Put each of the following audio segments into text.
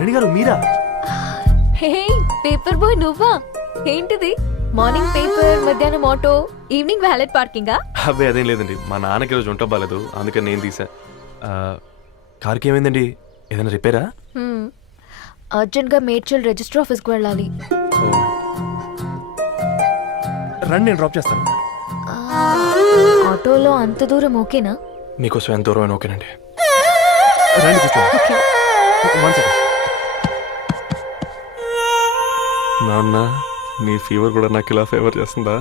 రెడ్డి గారు మీరా? Hey paper boy నువ్వా? ఏంటిది మార్నింగ్ పేపర్, మధ్యాహ్నం ఆటో, ఈవినింగ్ వ్యాలెట్ పార్కింగా? అబ్బే అదేం లేదండి, మా నాన్నకి రోజు ఉంట బాగాలేదు, అందుకని నేను తీసా. కార్కి ఏమైందండి? ఏదైనా రిపేరా? అర్జెంట్ గా మేడ్చల్ రిజిస్టర్ ఆఫీస్ కు వెళ్ళాలి. రండి నేను డ్రాప్ చేస్తాను. ఆటోలో అంత దూరం ఓకేనా? మీకోసం ఎంత దూరం అయినా ఓకేనండి. రండి కూర్చోండి. One second. నాన్న నీ ఫీవర్ కూడా నాకు ఇలా ఫేవర్ చేస్తుందా?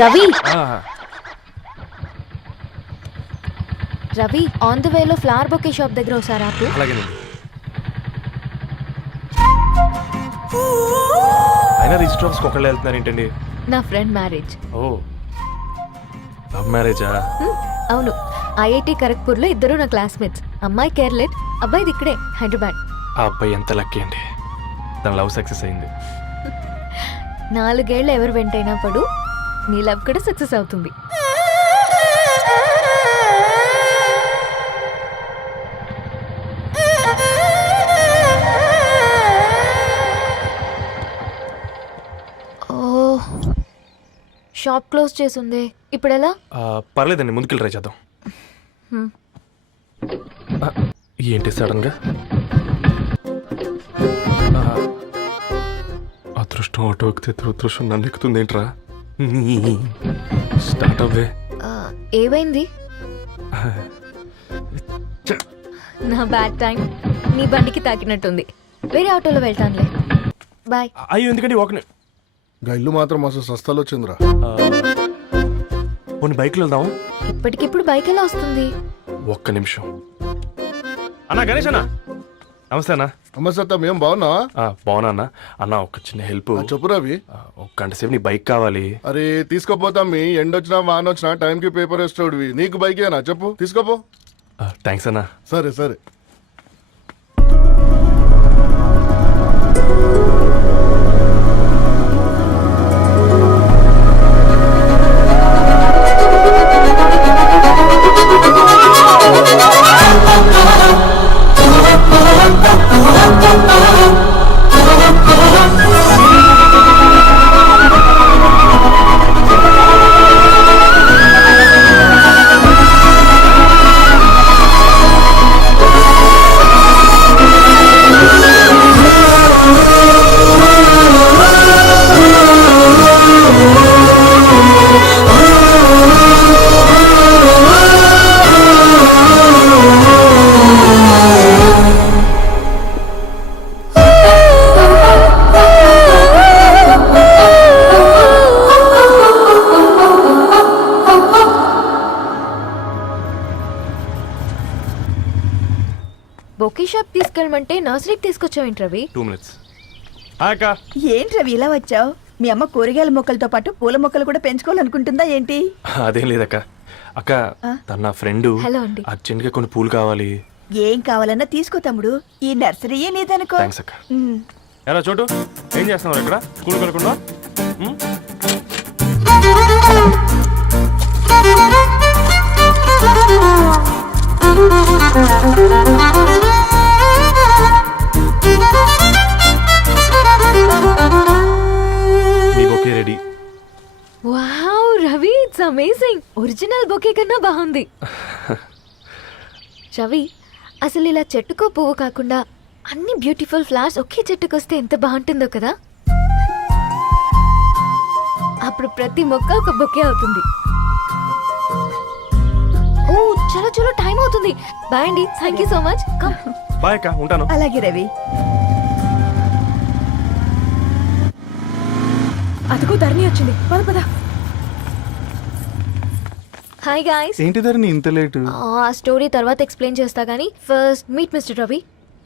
రవి రవి ఆన్ ద వేలో ఫ్లవర్ బొకే షాప్ దగ్గర ఒకసారి ఆపు. అలాగేనండి. అయినా రిజిస్టర్ ఆఫీస్కి ఒకళ్ళు వెళ్తున్నారు ఏంటండి? నా ఫ్రెండ్ మ్యారేజ్. ఓ లవ్ మ్యారేజా? అవును, ఐఐటి ఖరగ్పూర్ లో ఇద్దరు నా క్లాస్మేట్స్. అమ్మాయి కేర్లెట్, అబ్బాయిది ఇక్కడే హైదరాబాద్. ఆ అబ్బాయి ఎంత లక్కీ అండి, తన లవ్ సక్సెస్ అయింది. 4 ఏళ్ళు ఎవరు వెంటైనా పడు, నీ లవ్ కూడా సక్సెస్ అవుతుంది. షాప్ క్లోజ్ చేసింది, ఇప్పుడు ఎలా? పర్లేదండి, ముందుకెళ్ళి ట్రై చేద్దాం. ఏంటి సడన్ గా? అదృష్టం ఆటో ఎక్కితే దురదృష్టం నన్ను ఎక్కుతుంది ఏంట్రా? స్టార్ట్ అవ్వే. ఏమైంది? నా బ్యాడ్ టైం నీ బండికి తాకినట్టుంది. వేరే ఆటోలో వెళ్తానులే, బాయ్. అయ్యో ఎందుకండి ఒక ఇల్లు మాత్రం అసలు సస్తాలో వచ్చిందిరా. కొన్ని బైక్లో వెళ్దాం. ఇప్పటికిప్పుడు బైక్ ఎలా వస్తుంది? ఒక్క నిమిషం. అన్నా గణేష్ అన్న, నమస్తే అన్న. నమస్తే, ఏం బాగున్నావా? బాగున్నా అన్న. అన్న ఒక చిన్న హెల్ప్. చెప్పు రవి. ఒక గంట సేపు నీ బైక్ కావాలి. అరే తీసుకోపోతాం, మీ ఎండొచ్చినా వానొచ్చినా టైంకి పేపర్ వేస్తాడువి. నీకు బైకేనా? చెప్పు, తీసుకోపో. థ్యాంక్స్ అన్న. సరే సరే. బొకే షాప్ తీసుకెళ్ళమంటే నర్సరీకి తీసుకొచ్చావేంటి రవి? 2 minutes. ఏంటి రవి ఇలా వచ్చావు? మీ అమ్మ కూరగాయల మొక్కలతో పాటు పూల మొక్కలు కూడా పెంచుకోవాలనుకుంటుందా ఏంటి? అదేం లేదక్క. అక్క తన నా ఫ్రెండ్, హలో అండి. అర్జెంట్ గా కొన్ని పూలు కావాలి. ఏం కావాలన్నా తీసుకో తమ్ముడు, ఈ నర్సరీయే నీదనుకో. థ్యాంక్స్ అక్క. ఎలా చోటు, ఏం చేస్తున్నావు ఇక్కడ? స్కూల్ కనుకున్నా? మీ bouquet ready. Wow Ravi, it's amazing. Original bouquet కన్నా బాగుంది. రవి, అసలు ఇలా చెట్టుకో పువ్వు కాకుండా అన్ని బ్యూటిఫుల్ ఫ్లవర్స్ ఒకే చెట్టుకు వస్తే ఎంత బాగుంటుందో కదా. అప్పుడు ప్రతి మొక్క ఒక బొకే అవుతుంది. ఓ చలో చలో, టైం అవుతుంది. బాయ్ అండి, thank you so much. Come. Bye అక్క, ఉంటాను. అలాగే రవి. అదిగో ధరణి వచ్చింది, పద పద. Hi guys. ఏంటి ధరణి ఇంత లేట్? ఆ స్టోరీ తర్వాత ఎక్స్ప్లెయిన్ చేస్తా గానీ first meet mister Ravi.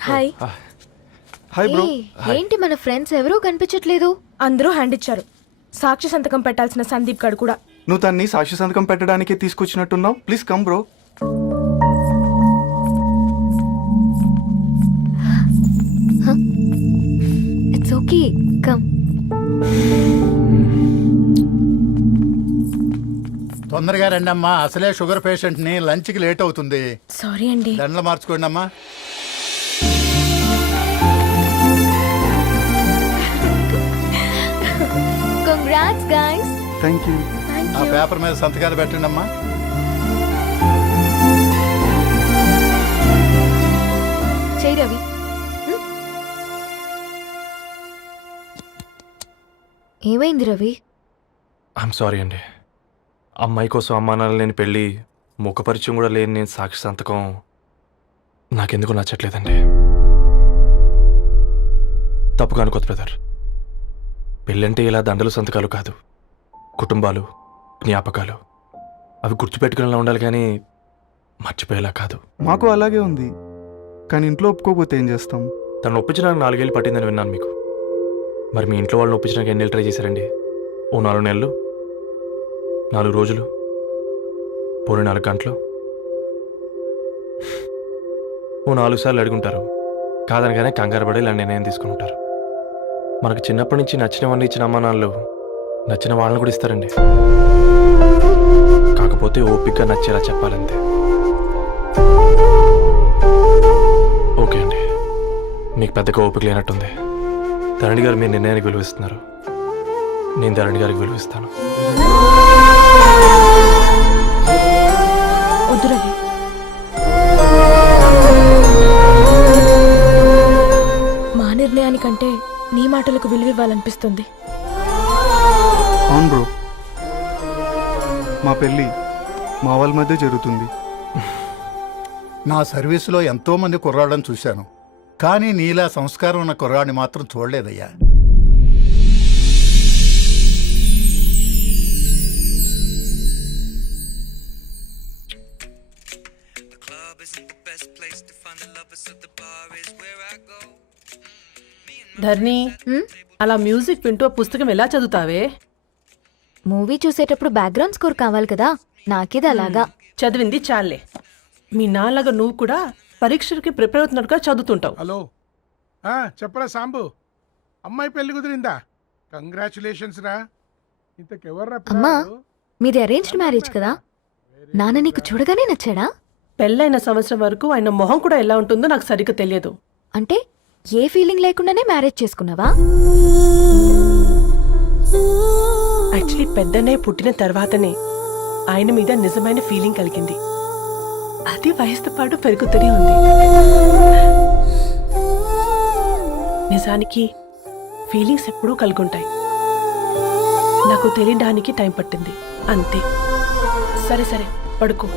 Hi. Hi bro. ఏంటి మన ఫ్రెండ్స్ ఎవరూ కనిపించట్లేదు? అందరూ హ్యాండ్ ఇచ్చారు. సాక్షి సంతకం పెట్టాల్సిన సందీప్ గడు కూడా. నువ్వు తన్ని సాక్షి సంతకం పెట్టడానికే తీసుకొచ్చినట్టున్నావు. Please come bro. It's okay, come. తొందరగా రండి అమ్మా, అసలే షుగర్ పేషెంట్ ని, లంచ్ కి లేట్ అవుతుంది. సారీ అండి. దండలు మార్చుకోండి అమ్మా. Congrats guys. Thank you. ఆ పేపర్ మీద సంతకాలు పెట్టండి అమ్మా. చెయ్యి రవి. ఏమైంది రవి? ఐఎమ్ సారీ అండి. అమ్మాయి కోసం అమ్మా నాన్న లేని పెళ్ళి, ముఖపరిచయం కూడా లేని నేను సాక్షి సంతకం నాకెందుకు నచ్చట్లేదండి. తప్పుగా అనుకోదు బ్రదర్. పెళ్ళంటే ఇలా దండలు సంతకాలు కాదు, కుటుంబాలు, జ్ఞాపకాలు. అవి గుర్తుపెట్టుకునేలా ఉండాలి కానీ మర్చిపోయేలా కాదు. మాకు అలాగే ఉంది, కానీ ఇంట్లో ఒప్పుకోకపోతే ఏం చేస్తాం? తను ఒప్పించడానికి 4 ఏళ్ళు పట్టిందని విన్నాను మీకు. మరి మీ ఇంట్లో వాళ్ళని ఒప్పించడానికి ఎన్ని ఏళ్ళు ట్రై చేశారండి? ఓ 4 నెలలు, 4 రోజులు, పోనీ 4 గంటలు, ఓ 4 సార్లు అడుగుంటారు. కాదనగానే కంగారు పడి ఇలా నిర్ణయం తీసుకుని ఉంటారు. మనకు చిన్నప్పటి నుంచి నచ్చినవన్నీ ఇచ్చిన అమ్మా నాన్నలు నచ్చిన వాళ్ళని కూడా ఇస్తారండి. కాకపోతే ఓపికగా నచ్చేలా చెప్పాలంతే. ఓకే అండి, మీకు పెద్దగా ఓపిక లేనట్టుంది. ధరణి గారు మీ నిర్ణయానికి విలువిస్తున్నారు, నేను ధరణి గారికి విలువిస్తాను. వద్దు రవి. మా నిర్ణయానికంటే నీ మాటలకు విలువివ్వాలనిపిస్తుంది. అవును బ్రో, మా పెళ్ళి మా వాళ్ళ మధ్య జరుగుతుంది. నా సర్వీసులో ఎంతో మంది కుర్రాళ్ళని చూశాను, కానీ నీలా సంస్కారం ఉన్న కుర్రాడిని మాత్రం చూడలేదయ్యా. ధర్ని, అలా మ్యూజిక్ వింటూ పుస్తకం ఎలా చదువుతావే? మూవీ చూసేటప్పుడు బ్యాక్గ్రౌండ్ స్కోర్ కావాలి కదా, నాకేది అలాగా. చదివింది చాలే. మీ నాన్నగా నువ్వు కూడా పరీక్షలకి ప్రిపేర్ అవుతున్నట్టుగా చదువుతుంటావు. హలో, చెప్పరా సాంబు, అమ్మాయి పెళ్లి కుదిరిందా? కంగ్రాచులేషన్స్ రా. ఇంతకెవర్రా అమ్మా, పిల్లాడు? మీది అరేంజ్డ్ మ్యారేజ్ కదా, నాన్న నీకు చూడగానే నచ్చాడా? పెళ్ళైన సంవత్సరం వరకు ఆయన మొహం కూడా ఎలా ఉంటుందో నాకు సరిగ్గా తెలియదు. అంటే ఏ ఫీలింగ్ లేకుండానే మ్యారేజ్ చేసుకున్నావా? యాక్చువల్లీ పెద్దనే పుట్టిన తర్వాతనే ఆయన మీద నిజమైన ఫీలింగ్ కలిగింది. అది వయసుతో పాటు పెరుగుతూనే ఉంది. నిజానికి ఫీలింగ్స్ ఎప్పుడూ కలుగుంటాయి. నాకు తెలియడానికి టైం పట్టింది అంతే. సరే సరే, పడుకో.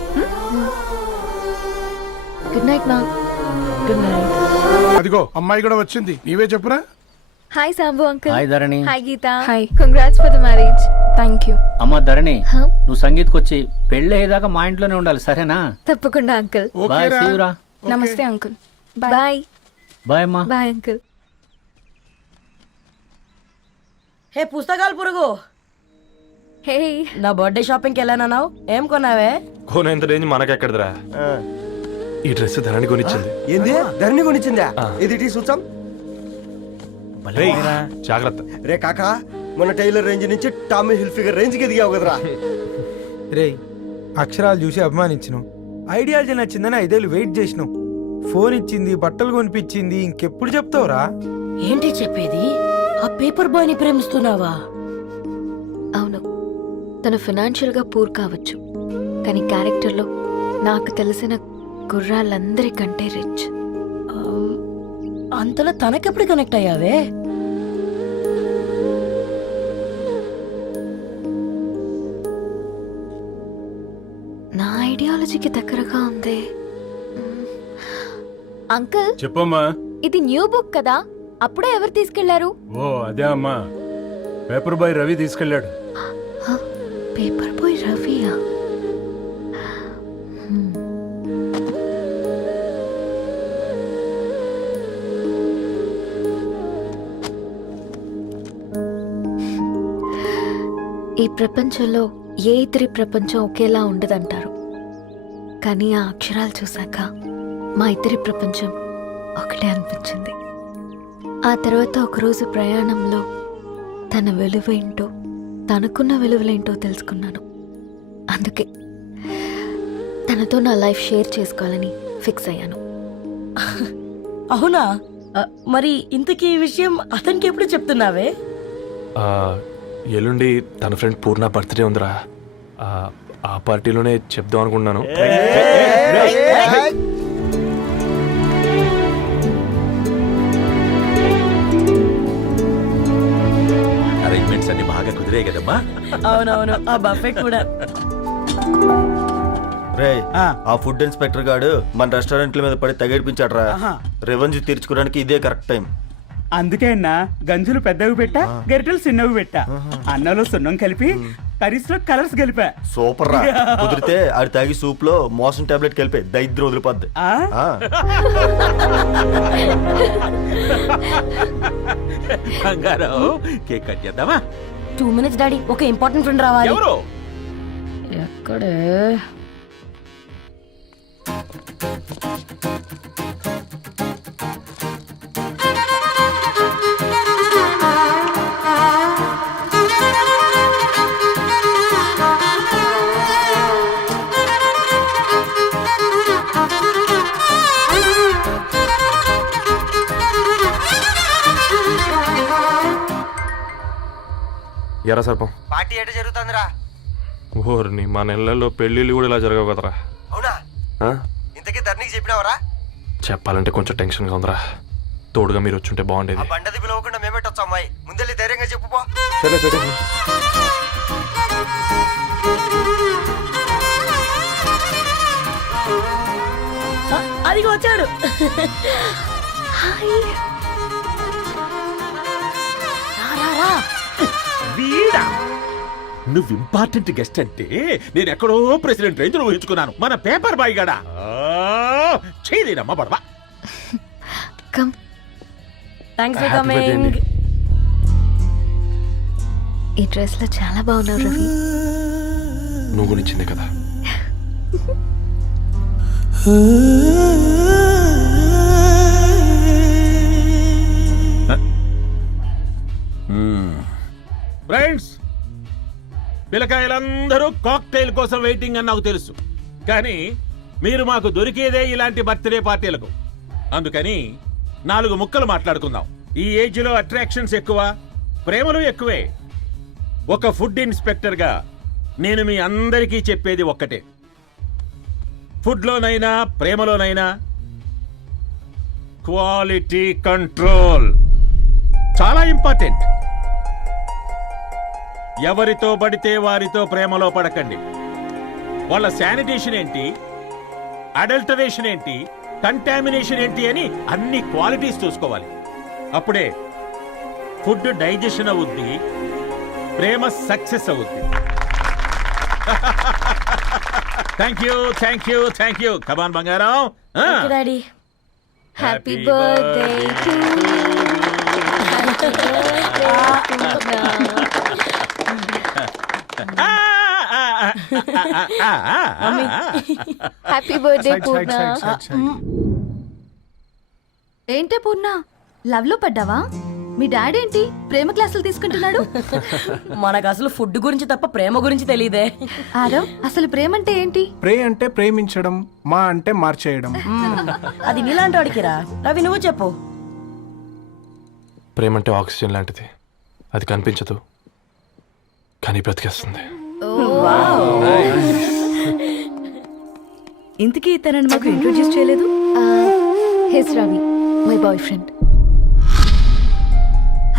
గుడ్ నైట్ మా. Good night. అదిగో అమ్మాయి కూడా వచ్చింది, నీవే చెప్పురా. Hi Sambu uncle. Hi Dharani. Hi Geetha. Hi. Congrats for the marriage. Thank you. అమ్మ ధరణి, Huh? నువ్వు సంగీత్కి వచ్చి పెళ్ళి అయ్యేదాకా మా ఇంట్లోనే ఉండాలి, సరేనా? తప్పకుండా అంకుల్. బాయ్, ఓకేరా? సీవురా. ఓకే. నమస్తే అంకుల్. బాయ్. బాయ్ అమ్మా. Bye uncle. హే పుస్తకాలు పురుగు, హే, నా బర్త్డే షాపింగ్కి వెళ్ళానన్నావు, ఏం కొన్నావే? కోనేంత రేంజ్ మనకెక్కడదిరా. ఈ డ్రెస్ ధరణి కొనిచ్చింది. ఏంది ధరణి కొనిచ్చిందా? ఆ. ఇది చూసాం. రేయ్, జాగ్రత్త. రే కాకా, మన టైలర్ రేంజ్ నుంచి టామీ హిల్ఫిగర్ రేంజ్ కి ఎదిగావు కదరా. రేయ్, అక్షరాలు చూసి అభిమానించినావు, ఐడియాలజీ నచ్చిందని 5 ఏళ్ళు వెయిట్ చేసినావు, ఫోన్ ఇచ్చింది, బట్టలు కొనిపించింది, ఇంకెప్పుడు చెప్తావురా? ఏంటి చెప్పేది? ఆ పేపర్ బాయ్ ని ప్రేమిస్తున్నావా? అవును, తను ఫినాన్షియల్గా పూర్ కావచ్చు, కానీ క్యారెక్టర్లో నాకు తెలిసిన కుర్రాళ్ళందరికంటే రిచ్. అంతలో తనకెప్పుడు కనెక్ట్ అయ్యావే? నా ఐడియాలజీకి దగ్గరగా ఉంది. అంకుల్, చెప్పమ్మా. ఇది న్యూ బుక్ కదా, అప్పుడే ఎవరు తీసుకెళ్లారు? ఓ అదే అమ్మా, పేపర్ బాయ్ రవి తీసుకెళ్ళాడు. పేపర్ బాయ్ రవియా? ఈ ప్రపంచంలో ఏ ఇతరి ప్రపంచం ఒకేలా ఉండదంటారు, కానీ ఆ అక్షరాలు చూశాక మా ఇద్దరి ప్రపంచం ఒకటే అనిపించింది. ఆ తర్వాత ఒకరోజు ప్రయాణంలో తన విలువేంటో, తనకున్న విలువలేంటో తెలుసుకున్నాను. అందుకే తనతో నా లైఫ్ షేర్ చేసుకోవాలని ఫిక్స్ అయ్యాను. అవునా? మరి ఇంతకీ ఈ విషయం అతనికి ఎప్పుడు చెప్తున్నావే? ఆ, ఎల్లుండి తన ఫ్రెండ్ పూర్ణ బర్త్డే ఉందిరా. ఆ పార్టీలోనే చెప్దాం అనుకున్నాను. అరేంజ్మెంట్స్ అన్ని బాగా కుదిరే కదమ్మా. అవునవును, ఆ బఫే కూడా. రే ఆ ఫుడ్ ఇన్స్పెక్టర్ గాడు మన రెస్టారెంట్ల మీద పడి తగేడిపించాడ్రా. రెవెన్యూ తీర్చుకోవడానికి ఇదే కరెక్ట్ టైం. అందుకే అన్న గంజులు పెద్దవి పెట్టా, గరిటెలు చిన్నవి పెట్టా. అన్నంలో సున్నం కలిపి కర్రీస్ లో కలర్స్ కలిపా. సూపర్ రా. కుదిరితే ఆడి తాగి సూప్ లో మోషన్ టాబ్లెట్ కలిపే దైద్యం వదిలిపోద్ది. ఆ. కేక్ కట్ చేద్దామా? 2 minutes డాడీ, ఒక ఇంపార్టెంట్ ఫ్రెండ్ రావాలి. ఎవరు? ఎక్కడే? ఎరా సర్పం, పార్టీ ఎట జరుగుతుందిరా? ఓర్ని మా నెలల్లో పెళ్ళిళ్ళు కూడా ఇలా జరగవు కదరా. అవునా? ఆ? ఇంతకీ ధరణికి చెప్పినావరా? చెప్పాలంటే కొంచెం టెన్షన్గా ఉందిరా. తోడుగా మీరు వచ్చుంటే బాగుండేది. బండది పిలవకుండా మేమేటొచ్చా అమ్మాయి? ముందెళ్ళి ధైర్యంగా చెప్పుకో. సరే సరే. అదిగో వచ్చాడు. హాయ్. వీడా? నువ్వు ఇంపార్టెంట్ గెస్ట్ అంటే నేను ఎక్కడో ప్రెసిడెంట్ రేంజ్ ఊహించుకున్నాను. మన పేపర్ బాయ్ గడా చేయలేనమ్మా బడవా. Come. Thanks for Happy birthday coming. అండి. ఈ డ్రెస్ లో చాలా బాగున్నావు రవి. నువ్వు గురించిందే కదా. ఫ్రెండ్స్, పిల్లకాయలందరూ కాక్టైల్ కోసం వెయిటింగ్ అని నాకు తెలుసు. కానీ మీరు మాకు దొరికేదే ఇలాంటి బర్త్డే పార్టీలకు. అందుకని 4 ముక్కలు మాట్లాడుకుందాం. ఈ ఏజ్ లో అట్రాక్షన్స్ ఎక్కువ, ప్రేమలు ఎక్కువే. ఒక ఫుడ్ ఇన్స్పెక్టర్ గా నేను మీ అందరికీ చెప్పేది ఒక్కటే. ఫుడ్ లోనైనా ప్రేమలోనైనా క్వాలిటీ కంట్రోల్ చాలా ఇంపార్టెంట్. ఎవరితో పడితే వారితో ప్రేమలో పడకండి. వాళ్ళ శానిటేషన్ ఏంటి, అడల్టరేషన్ ఏంటి, కంటామినేషన్ ఏంటి అని అన్ని క్వాలిటీస్ చూసుకోవాలి. అప్పుడే ఫుడ్ డైజెషన్ అవుద్ది, ప్రేమ సక్సెస్ అవుద్ది. Thank you thank you thank you. Come on బంగారం. Daddy. Happy birthday to happy birthday Purna. ఏంటే పూర్ణ, లవ్ లో పడ్డావా? మీ డాడీ ఏంటి ప్రేమ క్లాసులు తీసుకుంటున్నాడు? మనకు అసలు ఫుడ్ గురించి తప్ప ప్రేమ గురించి తెలియదే. ఆరవ్, అసలు ప్రేమ అంటే ఏంటి? ప్రే అంటే ప్రేమించడం, మా అంటే మార్చేయడం. అది నీలాంటి వాడికిరా. రవి, నువ్వు చెప్పు. ప్రేమ అంటే ఆక్సిజన్ లాంటిది. అది కనిపించదు కానీ బ్రతికేస్తుంది. ఇంతకీ తనని మాకు ఇంట్రొడ్యూస్ చేయలేదు. He's Ravi, my boyfriend.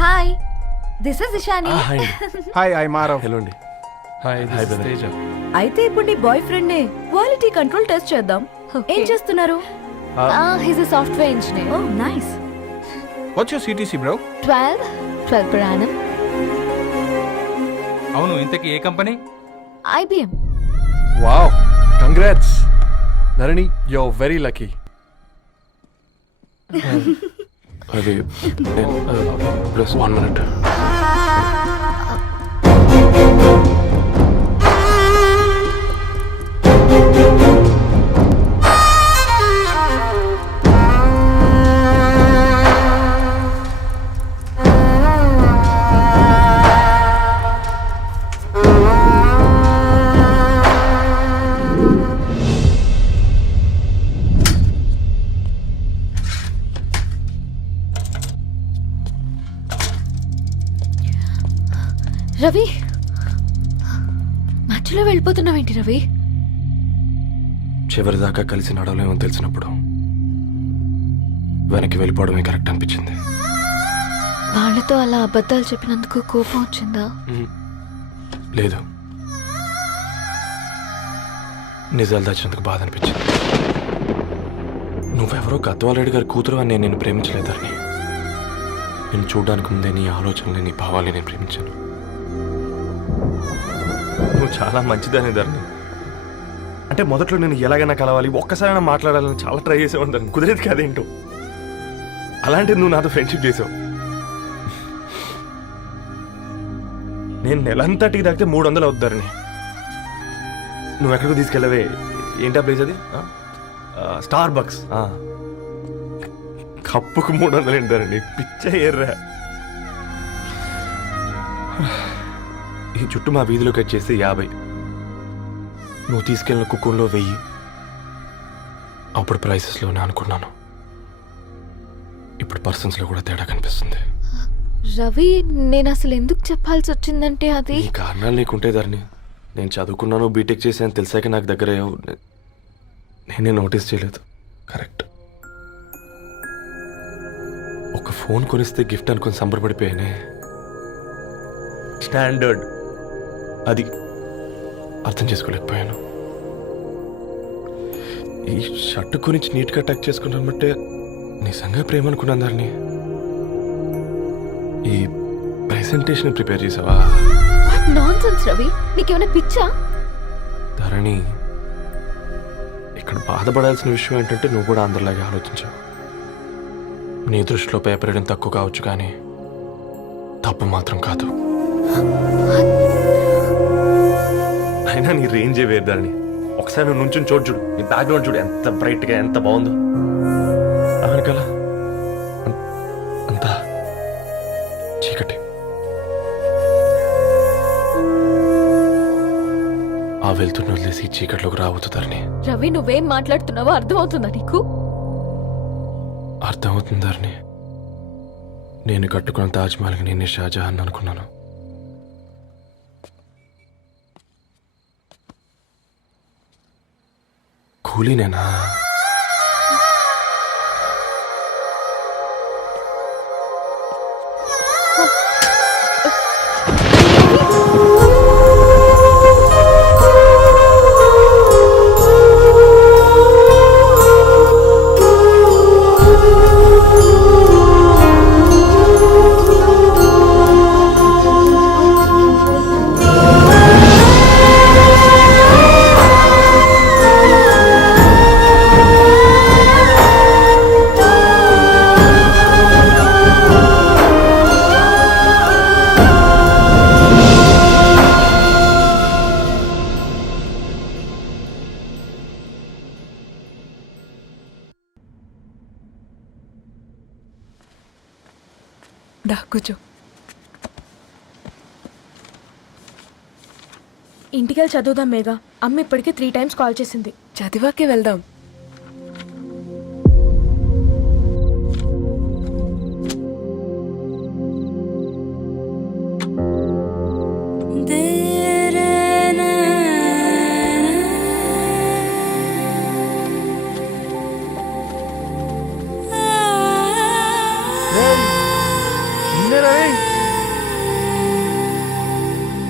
Hi, this is Ishani. Hi, I మారవ్. హలో అండి. హాయ్ తేజ. అయితే ఇప్పుడు నీ బాయ్ ఫ్రెండ్ నే క్వాలిటీ కంట్రోల్ టెస్ట్ చేద్దాం. ఏం చేస్తున్నారు? He's a software engineer. Oh nice. What's your CTC bro? 12 per annum. అవును, ఇంతకీ ఏ కంపెనీ? IBM. Wow, congrats Narani, you are very lucky. అది ప్లస్ 1 minute. రవి మధ్యలో వెళ్ళిపోతున్నావేంటి రవి? చివరిదాకా కలిసి నడవలేమో తెలిసినప్పుడు వెనక్కి వెళ్ళిపోవడమే కరెక్ట్ అనిపించింది. వాళ్ళతో అలా అబద్ధాలు చెప్పినందుకు కోపం వచ్చిందా? లేదు, నిజాలు దాచినందుకు బాధ అనిపించింది. నువ్వెవరో గద్వాలరెడ్డి గారి కూతురు అని నేను ప్రేమించలేదని. నేను చూడడానికి ముందే నీ ఆలోచనలు, నీ భావాలని నేను ప్రేమించాను. నువ్వు చాలా మంచిదనే ధరణి. అంటే మొదట్లో నేను ఎలాగైనా కలవాలి, ఒక్కసారైనా మాట్లాడాలని చాలా ట్రై చేసేవాడిని ధరణి. కుదిరేది కాదేంటో. అలాంటిది నువ్వు నాతో ఫ్రెండ్షిప్ చేసావు. నేను నెలంతటికి తాకితే 300 అవుతారని. నువ్వు ఎక్కడికి తీసుకెళ్ళవే? ఏంటా ప్లేస్ అది? Star bucks. కప్పుకు 300 ఏంటారండి, పిచ్చ ఎర్రా. ఈ చుట్టూ మా వీధిలోకి వచ్చేసి 50. నువ్వు తీసుకెళ్ళిన కుక్కర్లో 1000. అప్పుడు ప్రైసెస్లోనే అనుకున్నాను, ఇప్పుడు పర్సన్స్లో కూడా తేడా కనిపిస్తుంది. రవి, నేను అసలు ఎందుకు చెప్పాల్సి వచ్చిందంటే అది ఈ కారణాలు నీకుంటే ధరణి. నేను చదువుకున్నాను, బీటెక్ చేశాను తెలిసాక నాకు దగ్గర అయ్యావు. నేనే నోటీస్ చేయలేదు. కరెక్ట్. ఒక ఫోన్ కొనిస్తే గిఫ్ట్ అనుకుని సంబరపడిపోయానే. స్టాండర్డ్ అది అర్థం చేసుకోలేకపోయాను. ఈ షర్ట్ గురించి నీట్గా టచ్ చేసుకున్నామంటే నిజంగా ప్రేమ అనుకున్నాను దాన్ని. ఈ ప్రెజెంటేషన్ ప్రిపేర్ చేసావా? నాన్సెన్స్ రవి, నీకేమైనా పిచ్చా? ధరణి, ఇక్కడ బాధపడాల్సిన విషయం ఏంటంటే నువ్వు కూడా అందరిలాగే ఆలోచించావు. నీ దృష్టిలో పేపర్ వేయడం తక్కువ కావచ్చు, కానీ తప్పు మాత్రం కాదు. అయినా నీ రేంజే వేరు ధరణి. ఒకసారి నువ్వు నుంచుని చూడు, నీ బ్యాక్గ్రౌండ్ చూడు ఎంత బ్రైట్గా, ఎంత బాగుందో. వెనకాల అంతా చీకటి. ఆ వెళ్తున్న వదిలేసి చీకట్లోకి రాబోతుందని. రవి, నువ్వేం మాట్లాడుతున్నావో అర్థమవుతుందా నీకు? అర్థమవుతుందని. నేను కట్టుకున్న తాజ్మహల్కి నేనే షాజహాన్ అనుకున్నాను. కూలీనేనా? దా కూర్చో. ఇంటికెళ్ళి చదువుదాం మేఘా. అమ్మ ఇప్పటికే 3 times కాల్ చేసింది. చదివాకే వెళ్దాం. నిన్నేరా?